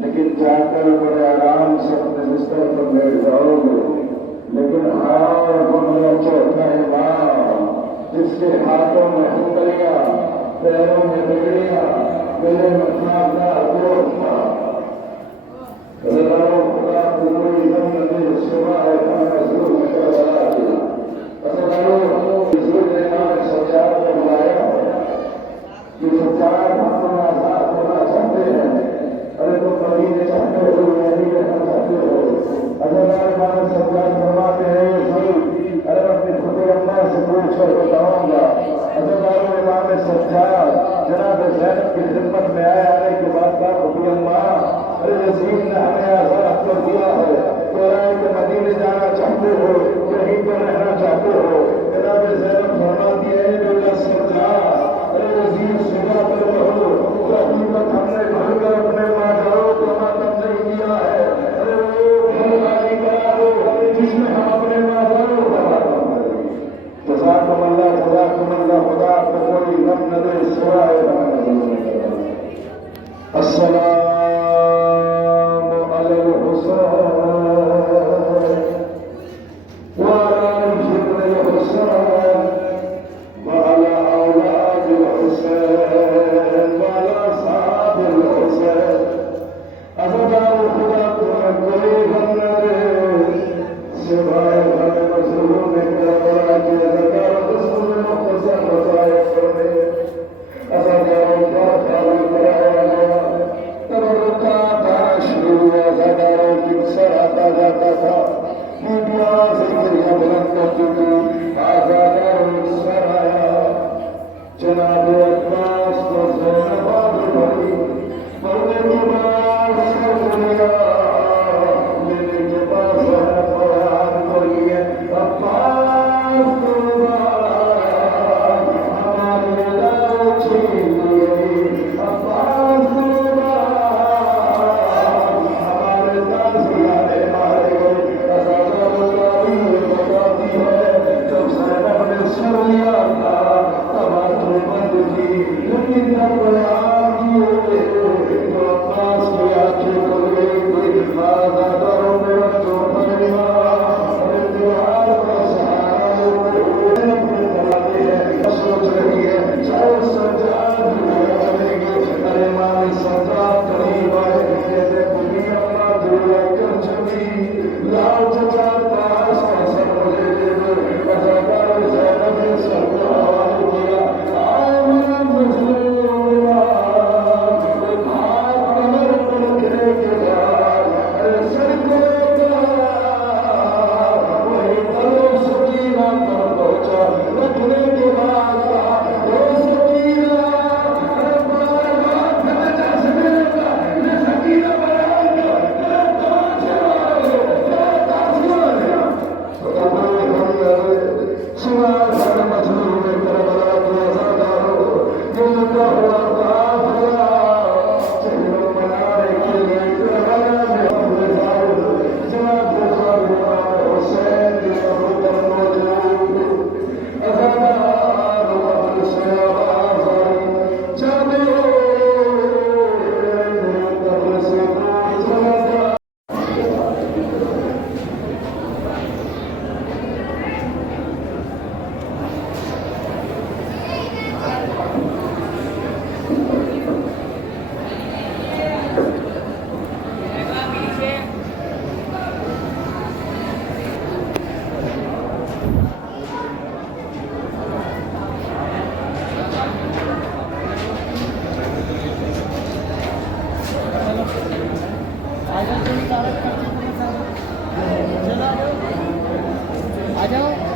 लेकिन जाकर बड़े आराम से अपने बिस्तर पर बैठ जाओगे। लेकिन हार दुनिया चौथा इमाम, जिसके हाथों में उंगलियां, पैरों में बिगड़ियां, गले में खाना गोद था। खुदा को कोई दम नहीं सुबह है मजदूर में करवा दिया। सच्चार को बुलाया कि सच्चार हम आजाद होना चाहते हैं। अरे तुम मदीने चाहते हो, यही रहना चाहते हो। अल्लाह सच्चार फरमाते हैं अरे अपनी खुद अम्मा से पूछ कर बताऊंगा। अल्लाह इमाम सच्चार जनाब ज़ैनब की खिदमत में आने के बाद खुद अम्मा, अरे यजीद ने हमें आजाद कर दिया है, तो मदीने जाना चाहते हो, कहीं पर रहना चाहते हो। जनाब ज़ैनब फरमाती है अरे यजीद सुबह पर कहो तो हकीकत हमने ढूंढकर अपने माँ जाओ को मातम नहीं किया है। अरे वो करा दो जिसमें हम अपने माँ जाओ को मातम करें। खुदा खुदा को कोई गम न दे सिवाय अस्सलाम अलैहि वसल्लम। आ जाओ।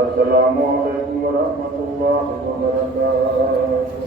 अस्सलामु अलैकुम व रहमतुल्लाहि व बरकातुहू।